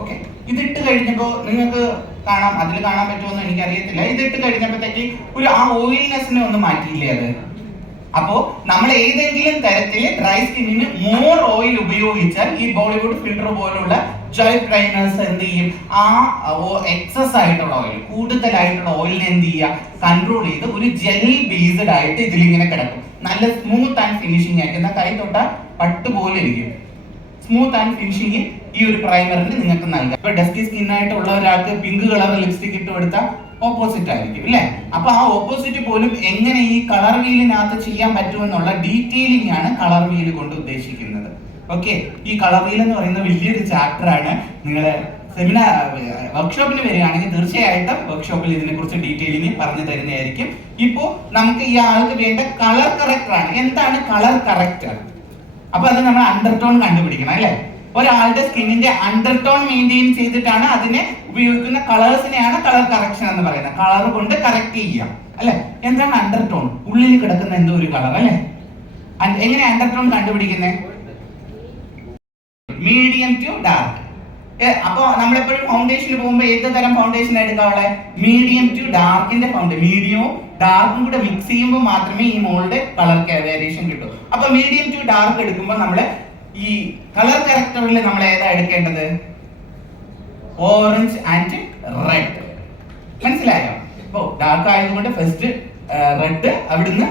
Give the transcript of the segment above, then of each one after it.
Okay, ഇതിട്ട് കഴിഞ്ഞപ്പോൾ നിങ്ങൾക്ക് കാണാം, അതിൽ കാണാൻ പറ്റുമെന്ന് എനിക്കറിയത്തില്ല. ഇതിട്ട് കഴിഞ്ഞപ്പോഴത്തേക്ക് ആ ഓയിൽനെസ്സിനെ ഒന്നും മാറ്റിയില്ലേ അത്? അപ്പോ നമ്മൾ ഏതെങ്കിലും തരത്തിൽ ഡ്രൈ സ്കിന്നിന് മോർ ഓയിൽ ഉപയോഗിച്ചാൽ ഈ ബോളിവുഡ് ഫിൽറ്റർ പോലുള്ള ജെൽ പ്രൈമേഴ്സ് എന്ത് ചെയ്യും? ആ എക്സസ് ആയിട്ടുള്ള ഓയിൽ, കൂടുതലായിട്ടുള്ള ഓയിലിനെ എന്ത് ചെയ്യുക? കൺട്രോൾ ചെയ്ത് ഒരു ജെൽ ബേസ്ഡ് ആയിട്ട് ഇതിലിങ്ങനെ കിടക്കും. നല്ല സ്മൂത്ത് ആൻഡ് ഫിനിഷിംഗ് ആയിട്ട്, എന്നാൽ കൈ തൊട്ട പട്ട് പോലെ ഇരിക്കും. സ്മൂത്ത് ആൻഡ് ഫിനിഷിംഗ് ഈ ഒരു പ്രൈമറിന് നിങ്ങൾക്ക് നൽകാം. ഇപ്പൊ ഡസ്റ്റി സ്കിൻ ആയിട്ടുള്ള ഒരാൾക്ക് പിങ്ക് കളർ ലിപ്സ്റ്റിക് ഇട്ട് കൊടുത്താൽ ഓപ്പോസിറ്റ് ആയിരിക്കും അല്ലെ? അപ്പൊ ആ ഓപ്പോസിറ്റ് പോലും എങ്ങനെ ഈ കളർ വീലിനകത്ത് ചെയ്യാൻ പറ്റുമെന്നുള്ള ഡീറ്റെയിലിംഗ് ആണ് കളർ വീൽ കൊണ്ട് ഉദ്ദേശിക്കുന്നത്. ഓക്കെ, ഈ കളർ വീൽ എന്ന് പറയുന്ന വലിയൊരു ചാപ്റ്റർ ആണ്. നിങ്ങൾ സെമിനാർ വർക്ക്ഷോപ്പിന് വരികയാണെങ്കിൽ തീർച്ചയായിട്ടും വർക്ക്ഷോപ്പിൽ ഇതിനെ കുറിച്ച് ഡീറ്റെയിലിംഗ് പറഞ്ഞു തരുന്നതായിരിക്കും. ഇപ്പോ നമുക്ക് ഈ ആൾക്ക് വേണ്ട കളർ കറക്റ്റർ ആണ്. എന്താണ് കളർ കറക്റ്റർ? അപ്പൊ അത് നമ്മൾ അണ്ടർടോൺ കണ്ടുപിടിക്കണം അല്ലെ? ഒരാളുടെ സ്കിന്നിന്റെ അണ്ടർടോൺ മെയിൻറ്റെയിൻ ചെയ്തിട്ടാണ് അതിനെ ഉപയോഗിക്കുന്ന കളേഴ്സിനെയാണ് കളർ കറക്ഷൻ എന്ന് പറയുന്നത്. കളർ കൊണ്ട് കറക്റ്റ് ചെയ്യാം അല്ലെ? എന്താണ് അണ്ടർടോൺ? ഉള്ളിൽ കിടക്കുന്ന എന്തോ ഒരു കളർ അല്ലെ? എങ്ങനെ അണ്ടർടോൺ കണ്ടുപിടിക്കുന്നത്? Medium to dark. അപ്പൊ നമ്മളെപ്പോഴും ഫൗണ്ടേഷന് പോകുമ്പോൾ ഏത് തരം ഫൗണ്ടേഷൻ എടുക്കാവുള്ള? മീഡിയം ടു ഡാർക്കിന്റെ ഫൗണ്ടേഷൻ. മീഡിയവും ഡാർക്കും കൂടെ മിക്സ് ചെയ്യുമ്പോൾ മാത്രമേ ഈ മോളുടെ കളർ വേരിയേഷൻ കിട്ടൂ. അപ്പൊ മീഡിയം ടു ഡാർക്ക് എടുക്കുമ്പോൾ നമ്മള് ഈ കളർ കറക്റ്ററിൽ നമ്മൾ ഏതാ എടുക്കേണ്ടത്? Orange and red. മനസ്സിലായോ? ഇപ്പോ ഡാർക്ക് ആയതുകൊണ്ട് ഫസ്റ്റ് റെഡ്, അവിടുന്ന്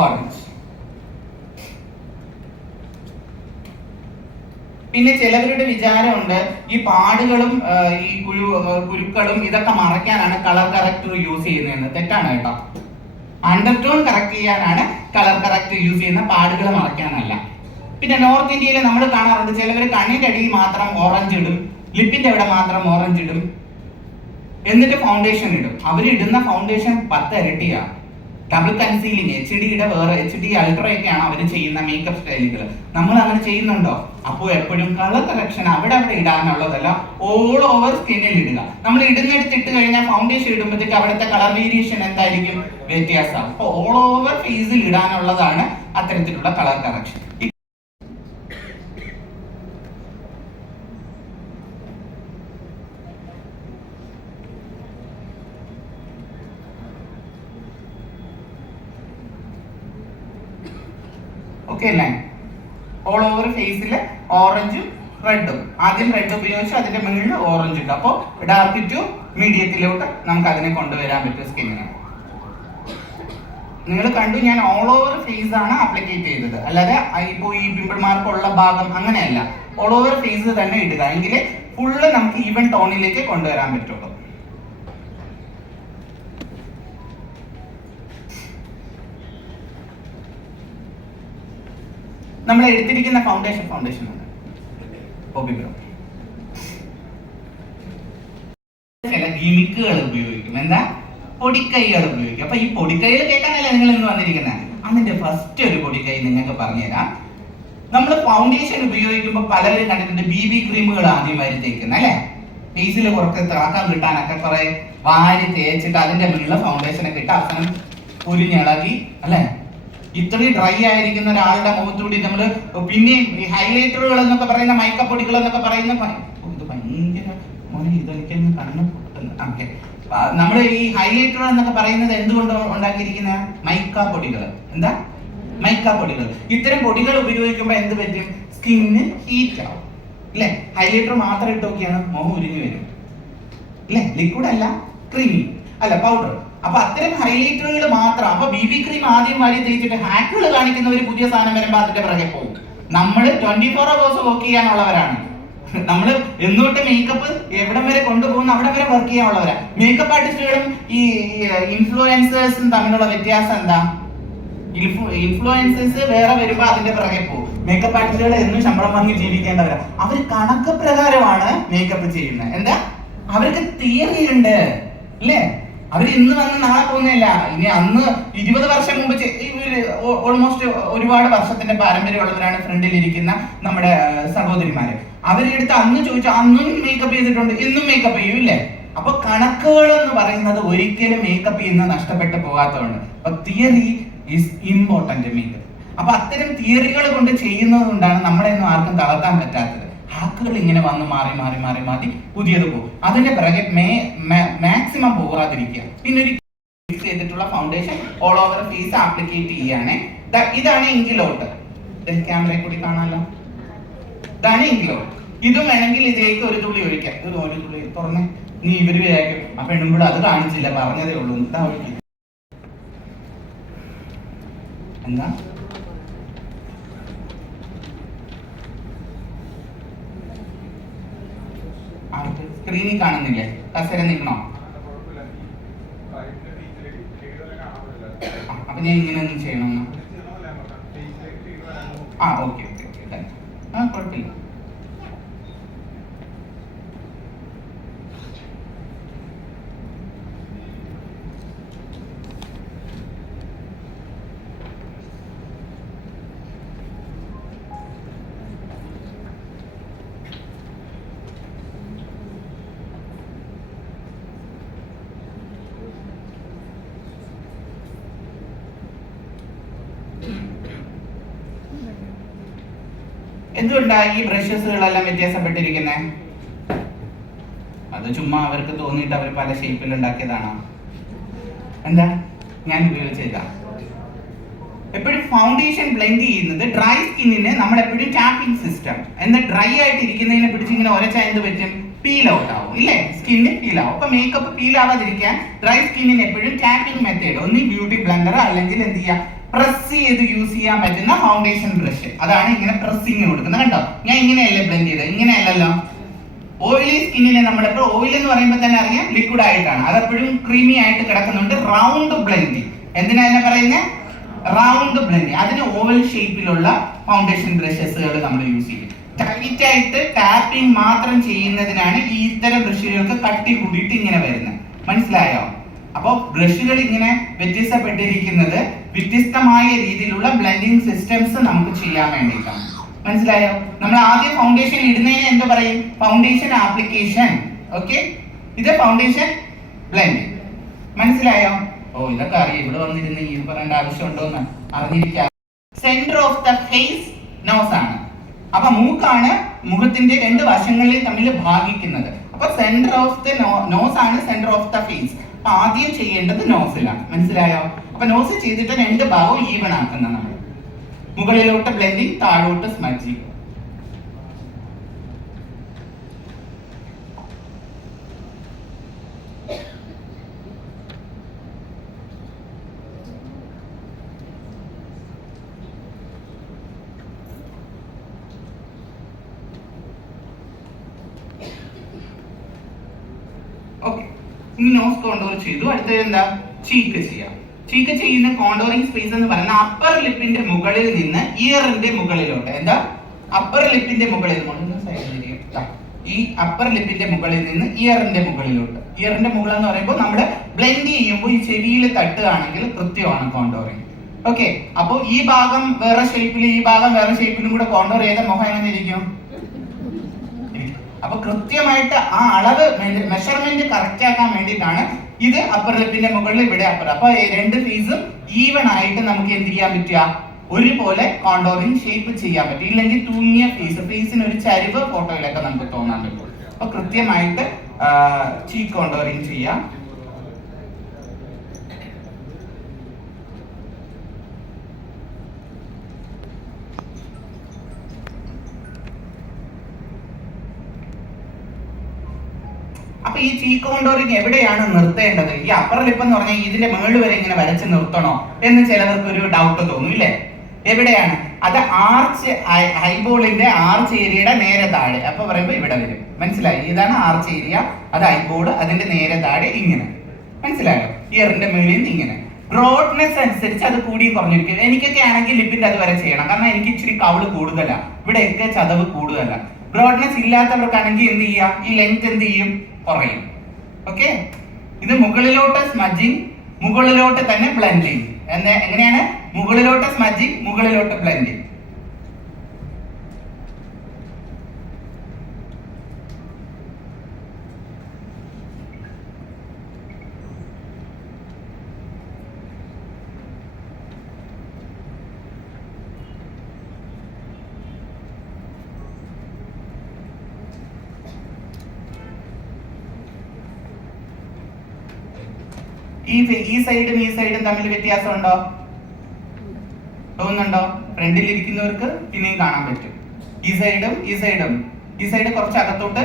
ഓറഞ്ച്. പിന്നെ ചിലവരുടെ വിചാരമുണ്ട് ഈ പാടുകളും ഈ കുരുക്കളും ഇതൊക്കെ മറയ്ക്കാനാണ് കളർ കറക്റ്റർ യൂസ് ചെയ്യുന്നതെന്ന്. തെറ്റാണ് കേട്ടോ. അണ്ടർടോൺ കറക്റ്റ് ചെയ്യാനാണ് കളർ കറക്റ്റർ യൂസ് ചെയ്യുന്ന, പാടുകൾ മറയ്ക്കാനല്ല. പിന്നെ നോർത്ത് ഇന്ത്യയിൽ നമ്മൾ കാണാറുണ്ട് ചിലവർ കണ്ണിന്റെ അടിയിൽ മാത്രം ഓറഞ്ച് ഇടും, ലിപ്പിന്റെ അവിടെ മാത്രം ഓറഞ്ച് ഇടും, എന്നിട്ട് ഫൗണ്ടേഷൻ ഇടും. അവരിടുന്ന ഫൗണ്ടേഷൻ 10 ഇരട്ടിയാ. ഡബിൾ കൺസീലിംഗ്, HD-യുടെ വേറെ HD അൾട്ര ഒക്കെയാണ് അവർ ചെയ്യുന്ന മേക്കപ്പ് സ്റ്റൈലുകൾ. നമ്മൾ അങ്ങനെ ചെയ്യുന്നുണ്ടോ? അപ്പോൾ എപ്പോഴും കളർ കറക്ഷൻ അവിടെ ഇടാനുള്ളതല്ല, ഓൾ ഓവർ സ്കിന്നിൽ ഇടുക. നമ്മൾ ഇടുന്നിടത്ത് ഇട്ട് കഴിഞ്ഞാൽ ഫൗണ്ടേഷൻ ഇടുമ്പോഴത്തേക്ക് അവിടുത്തെ കളർ വേരിയേഷൻ എന്തായിരിക്കും? വ്യത്യാസം. അപ്പോൾ ഓൾ ഓവർ ഫേസിൽ ഇടാനുള്ളതാണ് അത്തരത്തിലുള്ള കളർ കറക്ഷൻ. ഓക്കെ അല്ലേ? ഓൾ ഓവർ ഫേസിൽ ഓറഞ്ചും റെഡും. ആദ്യം റെഡ് ഉപയോഗിച്ച് അതിന്റെ മുകളിൽ ഓറഞ്ച് ഇട്ടു. അപ്പോൾ ഡാർക്ക് ടു മീഡിയത്തിലോട്ട് നമുക്ക് അതിനെ കൊണ്ടുവരാൻ പറ്റും സ്കിന്നിന്. നിങ്ങൾ കണ്ടു, ഞാൻ ഓൾ ഓവർ ഫേസ് ആണ് അപ്ലിക്കേറ്റ് ചെയ്തത്, അല്ലാതെ ഇപ്പോൾ ഈ പിമ്പിൾ മാർക്ക് ഉള്ള ഭാഗം അങ്ങനെയല്ല. ഓൾ ഓവർ ഫേസ് തന്നെ ഇടുക, എങ്കിൽ ഫുള്ള് നമുക്ക് ഈവൻ ടോണിലേക്ക് കൊണ്ടുവരാൻ പറ്റുള്ളൂ. നമ്മൾ എടുത്തിരിക്കുന്ന ഫൗണ്ടേഷൻ ഉണ്ട് ഒബിബ്രോ. ചില ഗിമിക്കുകൾ ഉപയോഗിക്കും. എന്താ? പൊടിക്കൈകൾ ഉപയോഗിക്കും. അപ്പൊ ഈ പൊടിക്കൈകൾ കേൾക്കാനല്ലേ നിങ്ങൾ ഇന്ന് വന്നിരിക്കുന്നത്? അതിന്റെ ഫസ്റ്റ് ഒരു പൊടിക്കൈ നിങ്ങൾക്ക് പറഞ്ഞുതരാം. നമ്മൾ ഫൗണ്ടേഷൻ ഉപയോഗിക്കുമ്പോൾ പലരും കണ്ടിട്ടുണ്ട് BB ക്രീമുകൾ ആദ്യം വാരി തേക്കുന്നത് അല്ലെ? ഫേസിൽ കുറച്ച് തിളക്കം കിട്ടാനൊക്കെ കുറെ വാരി തേച്ചിട്ട് അതിന്റെ മുകളിൽ ഫൗണ്ടേഷനൊക്കെ ഇട്ട് അവസാനം ഉരിഞ്ഞിളകി അല്ലെ? ഇത്രയും ഡ്രൈ ആയിരിക്കുന്ന ഒരാളുടെ മുഖത്തൂടി നമ്മൾ പിന്നെയും ഈ ഹൈലൈറ്ററുകൾ എന്നൊക്കെ പറയുന്ന മൈക്കപ്പ് പൊടികൾ എന്നൊക്കെ പറയുന്ന ഇത് ഭയങ്കര മോനെ ഇതൊക്കെ കണ്ണ് ഓക്കെ. നമ്മൾ ഈ ഹൈലൈറ്ററുകൾ എന്നൊക്കെ പറയുന്നത് എന്തുകൊണ്ട് ഉണ്ടാക്കിയിരിക്കുന്ന? മൈക്ക പൊടികൾ. എന്താ? മൈക്ക പൊടികൾ. ഇത്തരം പൊടികൾ ഉപയോഗിക്കുമ്പോൾ എന്ത് പറ്റും? സ്കിന്നിന് ഹീറ്റ് ആവും അല്ലെ? ഹൈലൈറ്റർ മാത്രം ഇട്ട് നോക്കിയാണ് മുഖം ഉരിഞ്ഞു വരും അല്ലെ? ലിക്വിഡ് അല്ല, ക്രീമി അല്ല, പൗഡർ. അപ്പൊ അത്തരം ഹൈലൈറ്ററുകൾ മാത്രം. അപ്പൊ BB ക്രീം ആദ്യം വാരി തേച്ചിട്ട് ഹാക്കുകൾ കാണിക്കുന്ന ഒരു പുതിയ സാധനം വരുമ്പോൾ അതിന്റെ പിറകെ പോകും. നമ്മൾ 24 hours വർക്ക് ചെയ്യാനുള്ളവരാണ്. നമ്മൾ എന്നോട്ട് മേക്കപ്പ് എവിടം വരെ കൊണ്ടുപോകുന്ന അവിടെ വരെ വർക്ക് ചെയ്യാനുള്ളവരാണ്. മേക്കപ്പ് ആർട്ടിസ്റ്റുകളും ഈ ഇൻഫ്ലുവൻസേഴ്സും തമ്മിലുള്ള വ്യത്യാസം എന്താ? ഇൻഫ്ലുവൻസേഴ്സ് വേറെ വരുമ്പോ അതിന്റെ പിറകെ പോകും. മേക്കപ്പ് ആർട്ടിസ്റ്റുകൾ എന്നും ശമ്പളം വാങ്ങി ജീവിക്കേണ്ടവരാണ്. അവർ കണക്ക് പ്രകാരമാണ് മേക്കപ്പ് ചെയ്യുന്നത്. എന്താ? അവർക്ക് തിയറി ഉണ്ട് അല്ലേ? അവർ ഇന്ന് വന്ന് നാളെ പോകുന്നില്ല. ഇനി അന്ന് 20 വർഷം മുമ്പ് ഓൾമോസ്റ്റ് ഒരുപാട് വർഷത്തിന്റെ പാരമ്പര്യമുള്ളവരാണ് ഫ്രണ്ടിൽ ഇരിക്കുന്ന നമ്മുടെ സഹോദരിമാര്. അവരെടുത്ത് അന്ന് ചോദിച്ചാൽ അന്നും മേക്കപ്പ് ചെയ്തിട്ടുണ്ട്, ഇന്നും മേക്കപ്പ് ചെയ്യും ഇല്ലേ? അപ്പൊ കണക്കുകൾ എന്ന് പറയുന്നത് ഒരിക്കലും മേക്കപ്പ് ചെയ്യുന്ന നഷ്ടപ്പെട്ടു പോകാത്തതുകൊണ്ട്. അപ്പൊ തിയറി ഈസ് ഇമ്പോർട്ടന്റ് മേക്കപ്പ്. അപ്പൊ അത്തരം തിയറികൾ കൊണ്ട് ചെയ്യുന്നത് കൊണ്ടാണ് നമ്മളെയൊന്നും ആർക്കും തളർത്താൻ പറ്റാത്തത്. ഹാക്ക് മാർക്കുകൾ ഇങ്ങനെ വന്ന് മാറി മാറി മാറി മാറി പുതിയത് പോകും. അതിന്റെ പിറകെ മാക്സിമം പോകാതിരിക്കുക. പിന്നെ ഒരു ചെയ്തിട്ടുള്ള ഫൗണ്ടേഷൻ ഓൾ ഓവർ ഫേസ് ആപ്ലിക്കേറ്റ് ചെയ്യാണ്. ഇതാണ് ഇങ്കിലോട്ട്. ക്യാമറയിൽ കൂടി കാണാമല്ലോ. ഇതാണ് ഇങ്കിലോട്ട്. ഇതും വേണമെങ്കിൽ ഇതിലേക്ക് ഒരു തുള്ളി ഒഴിക്കാം. ഒരു തുള്ളി തുറന്ന് നീ ഇവര് വിചാരിക്കും ആ പെണ്ണുമ്പോൾ അത് കാണിച്ചില്ല, പറഞ്ഞതേ ഉള്ളൂ. എന്താ ഒഴിക്കും? എന്താ സ്ക്രീനിൽ കാണുന്നില്ലേ? കസേര നിൽക്കണോ? അപ്പൊ ഞാൻ ഇങ്ങനെ ഒന്നും ചെയ്യണമെന്ന്. Okay okay okay. കുഴപ്പമില്ല. എന്തുകൊണ്ടാണ് ഈ ബ്രഷസുകളെല്ലാം വ്യത്യാസപ്പെട്ടിരിക്കുന്നത്? അത് ചുമ്മാ അവർക്ക് തോന്നിയിട്ട് അവർ പല ഷേപ്പിൽ ഉണ്ടാക്കിയതാണോ? എന്താ ഞാൻ ഉപയോഗിച്ചില്ല. എപ്പോഴും ഫൗണ്ടേഷൻ ബ്ലെൻഡ് ചെയ്യുന്നത് ഡ്രൈ സ്കിന്നിന് നമ്മൾ എപ്പോഴും ടാപ്പിംഗ് സിസ്റ്റം. എന്നാൽ ഡ്രൈ ആയിട്ട് ഇരിക്കുന്നതിനെ പിടിച്ച് ഇങ്ങനെ ഒരച്ചാൽ എന്ത് പറ്റും? പീൽ ഔട്ട് ആവും ഇല്ലേ? സ്കിന്ന് പീൽ ആവും. അപ്പൊ മേക്കപ്പ് പീൽ ആവാതിരിക്കാൻ ഡ്രൈ സ്കിന്നിന് എപ്പോഴും ടാപ്പിംഗ് മെത്തേഡ്, ഒന്ന് ബ്യൂട്ടി ബ്ലെൻഡർ അല്ലെങ്കിൽ എന്ത് ചെയ്യാം, പ്രസ് ചെയ്ത് യൂസ് ചെയ്യാൻ പറ്റുന്ന ഫൗണ്ടേഷൻ ബ്രഷ്. അതാണ് ഇങ്ങനെ പ്രസ്സിങ് കൊടുക്കുന്നത്. കണ്ടോ, ഞാൻ ഇങ്ങനെയല്ലേ ബ്ലെൻഡ് ചെയ്തത്, ഇങ്ങനെയല്ലല്ലോ. ഓയിലി സ്കിന്നിനെ നമ്മളിപ്പോൾ ഓയിൽ എന്ന് പറയുമ്പോൾ തന്നെ അറിയാം ലിക്വിഡ് ആയിട്ടാണ്, അതെപ്പോഴും ക്രീമി ആയിട്ട് കിടക്കുന്നുണ്ട്. റൗണ്ട് ബ്ലെൻഡിങ്, എന്തിനാ അതിനെ പറയുന്നത്? Round blending. അതിന് ഓവൽ ഷേപ്പിലുള്ള ഫൗണ്ടേഷൻ ബ്രഷസുകൾ നമ്മൾ യൂസ് ചെയ്യും. ടൈറ്റ് ആയിട്ട് ടാപ്പിംഗ് മാത്രം ചെയ്യുന്നതിനാണ് ഈ ഇത്തരം ബ്രഷുകൾക്ക് കട്ടി കൂടിയിട്ട് ഇങ്ങനെ വരുന്നത്. മനസ്സിലായോ? അപ്പോൾ ബ്രഷുകൾ ഇങ്ങനെ വ്യത്യസ്തപ്പെട്ടിരിക്കുന്നത് വ്യത്യസ്തമായ രീതിയിലുള്ള ബ്ലെൻഡിങ് സിസ്റ്റംസ് നമുക്ക് ചെയ്യാൻ വേണ്ടിയിട്ടാണ്. മനസ്സിലായോ? നമ്മൾ ആദ്യം ഫൗണ്ടേഷൻ ഇടുന്നതിന് എന്ത് പറയും? Foundation application. ഓക്കെ, ഇത് ഫൗണ്ടേഷൻ ബ്ലെൻഡിങ്. മനസ്സിലായോ? ഇതൊക്കെ അറിയാം. ഇവിടെ വന്നിരുന്ന് ഈ പറയേണ്ട ആവശ്യമുണ്ടോന്ന് അറിഞ്ഞിരിക്കാം. Centre of the face nose ആണ്. അപ്പൊ മൂക്കാണ് മുഖത്തിന്റെ രണ്ട് വശങ്ങളിൽ തമ്മിൽ ഭാഗിക്കുന്നത്. അപ്പൊ സെന്റർ ഓഫ് ദ നോസ് ആണ് സെന്റർ ഓഫ് ദ ഫേസ്. അപ്പൊ ആദ്യം ചെയ്യേണ്ടത് നോസിലാണ്. മനസ്സിലായോ? അപ്പൊ നോസ് ചെയ്തിട്ട് രണ്ട് ഭാഗവും ഈവൺ ആക്കുന്ന നമ്മൾ. മുകളിലോട്ട് ബ്ലെൻഡിങ്, താഴോട്ട് സ്മഡ്ജിങ്. ഓക്കെ, ഇനി നോസ് കോണ്ടോർ ചെയ്തു. അടുത്തത് എന്താ? ചീക്ക് ചെയ്യാം. ചീക്ക് ചെയ്യുന്ന കോണ്ടോറിംഗ് സ്പേസ് എന്ന് പറയുന്ന അപ്പർ ലിപ്പിന്റെ മുകളിൽ നിന്ന് ഇയറിന്റെ മുകളിലോട്ട്. എന്താ? അപ്പർ ലിപ്പിന്റെ മുകളിൽ, ഈ അപ്പർ ലിപ്പിന്റെ മുകളിൽ നിന്ന് ഇയറിന്റെ മുകളിലോട്ട്. ഇയറിന്റെ മുകളിൽ എന്ന് പറയുമ്പോൾ നമ്മൾ ബ്ലെൻഡ് ചെയ്യുമ്പോൾ ഈ ചെവിയിൽ തട്ടുകയാണെങ്കിൽ കൃത്യമാണ് കോണ്ടോറിംഗ്. ഓക്കെ, അപ്പോൾ ഈ ഭാഗം വേറെ ഷേപ്പിലും ഈ ഭാഗം വേറെ ഷേപ്പിലും കൂടെ കോണ്ടോർ ചെയ്ത മുഖം എങ്ങനെ ഇരിക്കും? അപ്പൊ കൃത്യമായിട്ട് ആ അളവ് മെഷർമെന്റ് കറക്റ്റ് ആക്കാൻ വേണ്ടിയിട്ടാണ് ഇത് അപ്പർ ലിപ്പിന്റെ മുകളിൽ, ഇവിടെ അപ്പർ. അപ്പൊ രണ്ട് ഫേസും ഈവൺ ആയിട്ട് നമുക്ക് എന്ത് ചെയ്യാൻ പറ്റുക? ഒരുപോലെ കോണ്ടോറിംഗ് ഷേപ്പ് ചെയ്യാൻ പറ്റും. ഇല്ലെങ്കിൽ തൂങ്ങിയ ഫേസിന് ഒരു ചരിവ് ഫോട്ടോയിലൊക്കെ നമുക്ക് തോന്നാൻ പറ്റും. അപ്പൊ കൃത്യമായിട്ട് ചീക്ക് കോണ്ടോറിംഗ് ചെയ്യാം. അപ്പൊ ഈ ചീക്ക് കോണ്ടോറിംഗ് എവിടെയാണ് നിർത്തേണ്ടത്? ഈ അപ്പർ ലിപ്പ് എന്ന് പറഞ്ഞാൽ ഇതിന്റെ മുകളിൽ വരെ ഇങ്ങനെ വരച്ച് നിർത്തണോ എന്ന് ചിലവർക്ക് ഒരു ഡൗട്ട് തോന്നും ഇല്ലേ? എവിടെയാണ് അത്? ആർച്ച്, ഐബോളിന്റെ ആർച്ച് ഏരിയയുടെ നേരെ താഴെ. അപ്പൊ പറയുമ്പോൾ ഇവിടെ വരും. മനസ്സിലായി? ഇതാണ് ആർച്ച് ഏരിയ, അത് ഐബോൾ, അതിന്റെ നേരെ താഴെ ഇങ്ങനെ. മനസ്സിലായോ? ഇയറിന്റെ മുകളിൽ നിന്ന് ഇങ്ങനെ. ബ്രോഡ്നെസ് അനുസരിച്ച് അത് കൂടിയും കുറഞ്ഞിരിക്കും. എനിക്കൊക്കെ ആണെങ്കിൽ ലിപ്പിന്റെ അത് വരെ ചെയ്യണം, കാരണം എനിക്ക് ഇച്ചിരി കവിള് കൂടുതലാണ്, ഇവിടെയൊക്കെ ചതവ് കൂടുതലാണ്. ബ്രോഡ്നെസ് ഇല്ലാത്തവർക്കാണെങ്കിൽ എന്ത് ചെയ്യാം? ഈ ലെങ്ത് എന്ത് ചെയ്യും? കുറയും. ഓക്കെ, ഇത് മുകളിലോട്ട് സ്മഡ്ജിങ്, മുകളിലോട്ട് തന്നെ ബ്ലെൻഡിങ്. എങ്ങനെയാണ്? മുകളിലോട്ട് സ്മഡ്ജിങ്, മുകളിലോട്ട് ബ്ലെൻഡിങ്. ഈ സൈഡും ഈ സൈഡും തമ്മിൽ വ്യത്യാസമുണ്ടോ? തോന്നുന്നുണ്ടോ? ഫ്രണ്ടിൽ ഇരിക്കുന്നവർക്ക് പിന്നെയും കാണാൻ പറ്റും. ഈ സൈഡ് കുറച്ച് അകത്തോട്ട്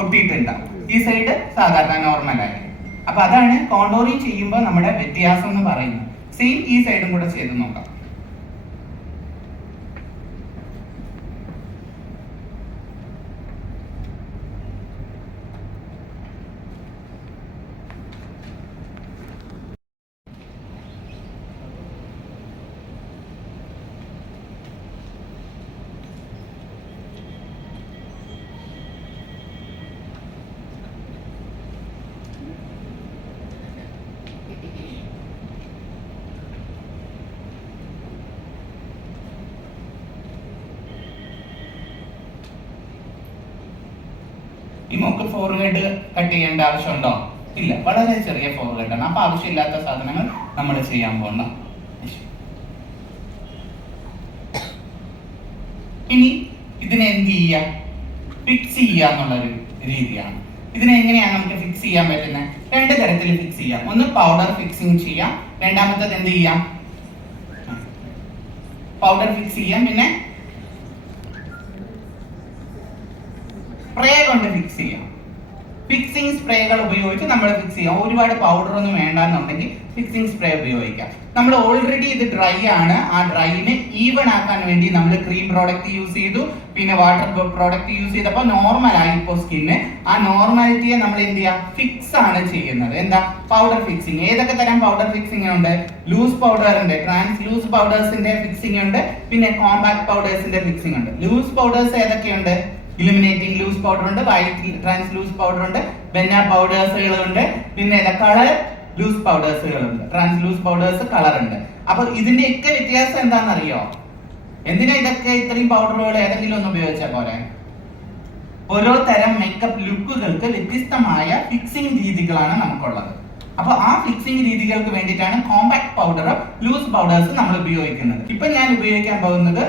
ഒട്ടിയിട്ടുണ്ടാവും, ഈ സൈഡ് സാധാരണ നോർമലായി. അപ്പൊ അതാണ് കോണ്ടോറിങ് ചെയ്യുമ്പോൾ നമ്മുടെ വ്യത്യാസം എന്ന് പറയുന്നത്. സെയിം ഈ സൈഡും കൂടെ ചെയ്ത് നോക്കാം. ഈ മോക്ക് ഫോർവേഡ് കട്ട് ചെയ്യേണ്ട ആവശ്യമുണ്ടോ? ഇല്ല, വളരെ ചെറിയ ഫോർവേഡ് ആണ്. അപ്പൊ ആവശ്യമില്ലാത്ത സാധനങ്ങൾ നമ്മൾ ചെയ്യാൻ പോകണ്ട. ഇനി ഇതിനെ എന്ത് ചെയ്യാം? ഫിക്സ് ചെയ്യുക എന്നുള്ളൊരു രീതിയാണ്. ഇതിനെ എങ്ങനെയാണ് നമുക്ക് ഫിക്സ് ചെയ്യാൻ പറ്റുന്നത്? രണ്ട് തരത്തിൽ ഫിക്സ് ചെയ്യാം. ഒന്ന് പൗഡർ ഫിക്സിങ് ചെയ്യാം, രണ്ടാമത്തത് എന്ത് ചെയ്യാം? പൗഡർ ഫിക്സ് ചെയ്യാം, പിന്നെ സ്പ്രേ കൊണ്ട് ഫിക്സ് ചെയ്യാം. ഫിക്സിംഗ് സ്പ്രേകൾ ഉപയോഗിച്ച് നമ്മൾ ഫിക്സ് ചെയ്യാം. ഒരുപാട് പൗഡർ ഒന്നും വേണ്ടെന്നുണ്ടെങ്കിൽ ഫിക്സിംഗ് സ്പ്രേ ഉപയോഗിക്കാം. നമ്മൾ ഓൾറെഡി ഇത് ഡ്രൈ ആണ്, ആ ഡ്രൈനെ ഈവൺ ആക്കാൻ വേണ്ടി നമ്മൾ ക്രീം പ്രോഡക്റ്റ് യൂസ് ചെയ്തു, പിന്നെ വാട്ടർ പ്രോഡക്റ്റ് യൂസ് ചെയ്തപ്പോൾ നോർമൽ ആയി ഇപ്പോൾ സ്കിന്ന്. ആ നോർമാലിറ്റിയെ നമ്മൾ എന്ത് ചെയ്യാം? ഫിക്സ് ആണ് ചെയ്യുന്നത്. എന്താ? Powder fixing. ഏതൊക്കെ തരം പൗഡർ ഫിക്സിംഗ് ഉണ്ട്? ലൂസ് പൗഡർ ഉണ്ട്, ട്രാൻസ് ലൂസ് പൗഡേഴ്സിന്റെ ഫിക്സിംഗ് ഉണ്ട്, പിന്നെ കോമ്പാക്ട് പൗഡേഴ്സിന്റെ ഫിക്സിംഗ് ഉണ്ട്. ലൂസ് പൗഡേഴ്സ് ഏതൊക്കെയുണ്ട്? ഇലുമിനേറ്റിംഗ് ലൂസ് പൗഡർ ഉണ്ട്, വൈറ്റ് ട്രാൻസ് ലൂസ് പൗഡർ ഉണ്ട്, ബെന്ന പൗഡേഴ്സുകളുണ്ട്, പിന്നെ കളർ ലൂസ് പൗഡേഴ്സുകളുണ്ട്. ട്രാൻസ് ലൂസ് പൗഡേഴ്സ് കളർ ഉണ്ട്. അപ്പൊ ഇതിന്റെ ഒക്കെ വ്യത്യാസം എന്താണെന്നറിയോ? എന്തിനാ ഇതൊക്കെ ഇത്രയും പൗഡറുകൾ ഏതെങ്കിലും ഒന്ന് ഉപയോഗിച്ചാൽ പോലെ? ഓരോ തരം മേക്കപ്പ് ലുക്കുകൾക്ക് വ്യത്യസ്തമായ ഫിക്സിംഗ് രീതികളാണ് നമുക്കുള്ളത്. അപ്പൊ ആ ഫിക്സിംഗ് രീതികൾക്ക് വേണ്ടിയിട്ടാണ് കോമ്പാക്ട് പൗഡർ ലൂസ് പൗഡേഴ്സ് നമ്മൾ ഉപയോഗിക്കുന്നത്. ഇപ്പൊ ഞാൻ ഉപയോഗിക്കാൻ പോകുന്നത്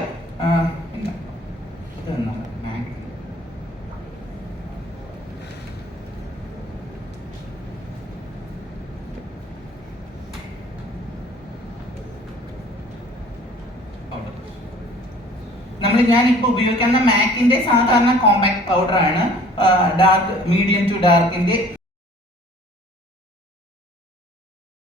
ഞാനിപ്പോ ഉപയോഗിക്കുന്ന മാക്കിന്റെ സാധാരണ കോമ്പാക്ട് പൗഡർ ആണ്. Dark medium to ഡാർക്കിന്റെ